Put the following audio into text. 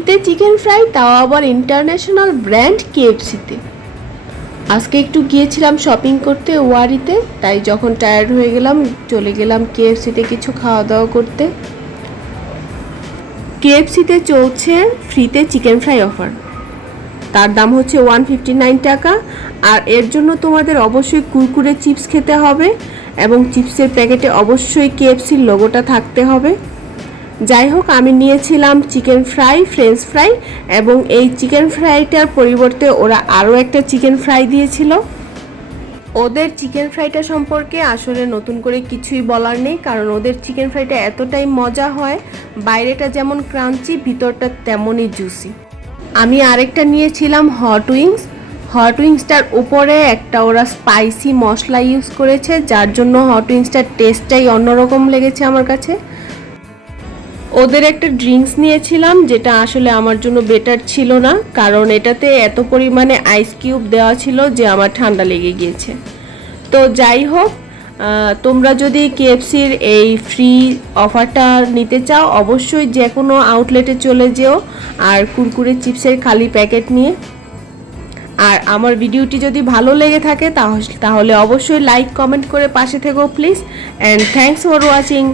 ফ্রিতে chicken fry, তাও আবার ইন্টারন্যাশনাল ব্র্যান্ড কেএফসিতে। আজকে একটু গিয়েছিলাম শপিং করতে ওয়ারিতে, তাই যখন টায়ার্ড হয়ে গেলাম, চলে গেলাম কেএফসিতে কিছু খাওয়া দাওয়া করতে। কেএফসিতে চলছে ফ্রিতে চিকেন ফ্রাই অফার। তার দাম হচ্ছে ওয়ান ফিফটি নাইন টাকা, আর এর জন্য তোমাদের অবশ্যই কুরকুরে চিপস খেতে হবে, এবং চিপসের প্যাকেটে অবশ্যই কেএফসির লোগোটা থাকতে হবে। যাই হোক, আমি নিয়েছিলাম চিকেন ফ্রাই ফ্রেঞ্চ ফ্রাই এবং এই চিকেন ফ্রাইটার পরিবর্তে ওরা আরও একটা চিকেন ফ্রাই দিয়েছিল। ওদের চিকেন ফ্রাইটা সম্পর্কে আসলে নতুন করে কিছুই বলার নেই, কারণ ওদের চিকেন ফ্রাইটা এতটাই মজা হয়, বাইরেটা যেমন ক্রাঞ্চি ভিতরটা তেমনই জুসি আমি আরেকটা নিয়েছিলাম হট উইংস হট উইংসটার উপরে একটা ওরা স্পাইসি মশলা ইউজ করেছে, যার জন্য হট উইংসটার টেস্টটাই অন্যরকম লেগেছে আমার কাছে। ওদের একটা ড্রিঙ্কস নিয়েছিলাম, যেটা আসলে আমার জন্য বেটার ছিল না, কারণ এটাতে এত পরিমাণে আইস কিউব দেওয়া ছিল যে আমার ঠান্ডা লেগে গিয়েছে। তো যাই হোক তোমরা যদি কেএফসির এই ফ্রি অফারটা নিতে চাও, অবশ্যই যে কোনো আউটলেটে চলে যেও আর কুরকুরে চিপসের খালি প্যাকেট নিয়ে। আর আমার ভিডিওটি যদি ভালো লেগে থাকে, তাহলে অবশ্যই লাইক কমেন্ট করে পাশে থেকো please and thanks for watching